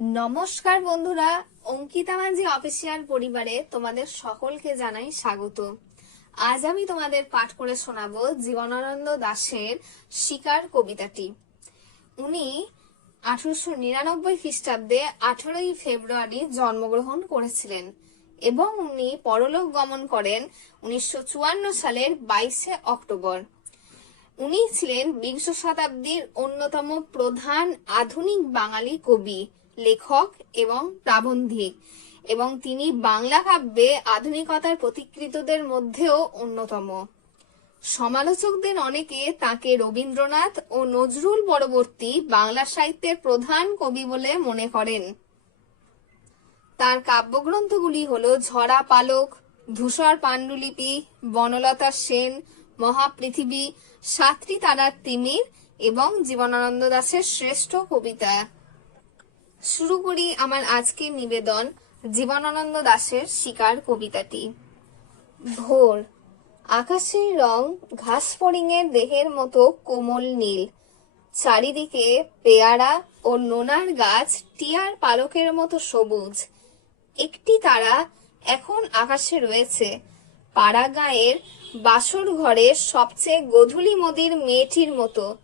নমস্কার বন্ধুরা, অঙ্কিতা মাঝি অফিসিয়াল পরিবারে তোমাদের সকলকে জানাই স্বাগত। আজ আমি তোমাদের পাঠ করে শোনাবো জীবনানন্দ দাশের শিকার কবিতাটি। উনি আঠারোশো নিরানব্বই খ্রিস্টাব্দে আঠারোই ফেব্রুয়ারি জন্মগ্রহণ করেছিলেন এবং উনি পরলোক গমন করেন উনিশশো চুয়ান্ন সালের বাইশে অক্টোবর। উনি ছিলেন বিংশ শতাব্দীর অন্যতম প্রধান আধুনিক বাঙালি কবি। লেখক এবং প্রাবন্ধিক, এবং তিনি বাংলা কাব্যে আধুনিকতার প্রতিকৃতদের মধ্যেও অন্যতম। সমালোচকদের অনেকে তাকে রবীন্দ্রনাথ ও নজরুল পরবর্তী বাংলা সাহিত্যের প্রধান কবি বলে মনে করেন। তার কাব্যগ্রন্থগুলি হল ঝরা পালক, ধূসর পাণ্ডুলিপি, বনলতা সেন, মহাপৃথিবী, সাতটি তারার তিমির এবং জীবনানন্দ দাশের শ্রেষ্ঠ কবিতা। শুরু করি আমার আজকের নিবেদন জীবনানন্দ দাশের শিকার কবিতাটি। ভোর, আকাশের রং ঘাস ফড়িংয়ের দেহের মতো কোমল নীল। চারিদিকে পেয়ারা ও নোনার গাছ টিয়ার পালকের মতো সবুজ। একটি তারা এখন আকাশে রয়েছে। পাড়া গাঁয়ের বাসর ঘরে সবচেয়ে গধূলি মদির মেয়েটির মতো।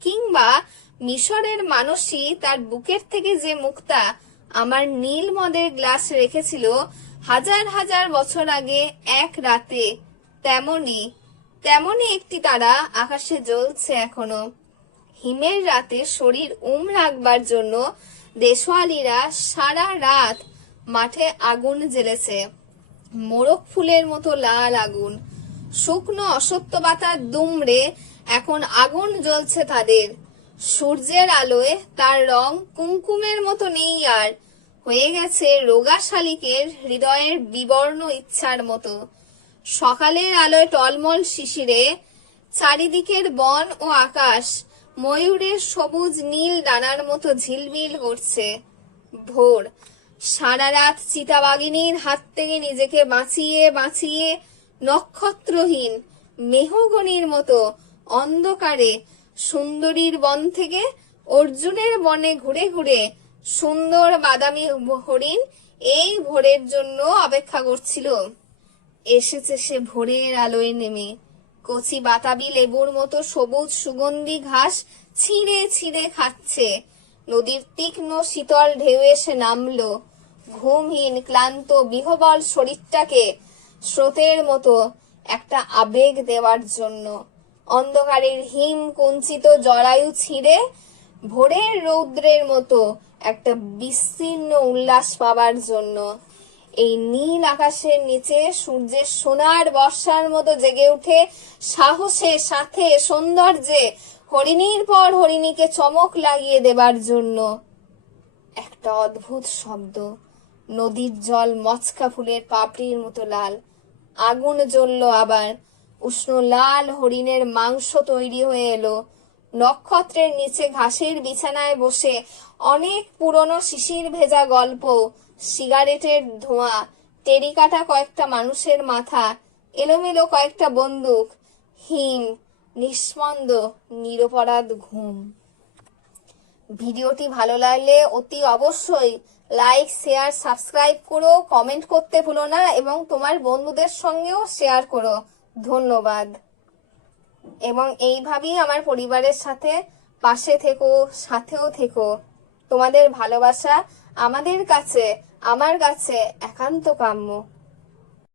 কিংবা মিশরের মানুষই তার বুকের থেকে যে মুক্তা আমার নীল মদের গ্লাস রেখেছিল, হাজার হাজার বছর আগে এক রাতে তেমনি তেমনি একটি তারা আকাশে জ্বলছে এখনও। হিমের রাতে শরীর উম রাখবার জন্য দেশওয়ালিরা সারা রাত মাঠে আগুন জ্বেলেছে। মোরগ ফুলের মতো লাল আগুন। শুকনো অসত্য পাতার দুমড়ে এখন আগুন জ্বলছে তাদের। সূর্যের আলোয় তার রং কুমকুমের মতো নেই আর হয়ে গেছে রোগা শালিকের হৃদয়ের বিবর্ণ ইচ্ছার মতো। সকালের আলোয় টলমল শিশিরে, চারিদিকের বন ও আকাশ ময়ূরের সবুজ নীল ডানার মতো ঝিলমিল করছে। ভোর, সারা রাত চিতাবাগিনীর হাত থেকে নিজেকে বাঁচিয়ে বাঁচিয়ে নক্ষত্রহীন, মেহগনির মতো অন্ধকারে সুন্দরীর বন থেকে অর্জুনের বনে ঘুরে ঘুরে সুন্দর বাদামি হরিণ এই ভোরের জন্য অপেক্ষা করছিল। এসেছে সে ভোরের আলোয় নেমে। কচি বাতাবি লেবুর মতো সবুজ সুগন্ধি ঘাস ছিঁড়ে ছিঁড়ে খাচ্ছে। নদীর তীক্ষ্ণ শীতল ঢেউ এসে নামলো। ঘুমহীন, ক্লান্ত, বিহবল শরীরটাকে স্রোতের মতো একটা আবেগ দেওয়ার জন্য। অন্ধকারের হিম কুঞ্চিত জরায়ু ছিঁড়ে ভোরের রৌদ্রের মতো একটা বিস্তীর্ণ উল্লাস পাবার জন্য এই নীল আকাশের নিচে সূর্যের সোনার বর্ষার মতো জেগে উঠে সাহসে, সাথে, সৌন্দর্যে হরিণীর পর হরিণীকে চমক লাগিয়ে দেবার জন্য একটা অদ্ভুত শব্দ। নদীর জল মচকা ফুলের পাপড়ির মতো লাল। আগুন জ্বলল আবার। উষ্ণ লাল হরিণের মাংস তৈরি হয়ে এলো। নক্ষত্রের নিচে ঘাসের বিছানায় বসে অনেক পুরনো শিশির ভেজা গল্প, সিগারেটের ধোঁয়া, টেরিকাটা কয়েকটা মানুষের মাথা, এলোমেলো কয়েকটা বন্দুক হিম নিঃস্পন্দ নিরপরাধ ঘুম। ভিডিওটি ভালো লাগলে অতি অবশ্যই লাইক, শেয়ার, সাবস্ক্রাইব করো, কমেন্ট করতে ভুলো না এবং তোমার বন্ধুদের সঙ্গেও শেয়ার করো। ধন্যবাদ। এবং এইভাবেই আমার পরিবারের সাথে, পাশে থেকো, সাথেও থেকো। তোমাদের ভালোবাসা আমাদের কাছে, আমার কাছে একান্ত কাম্য।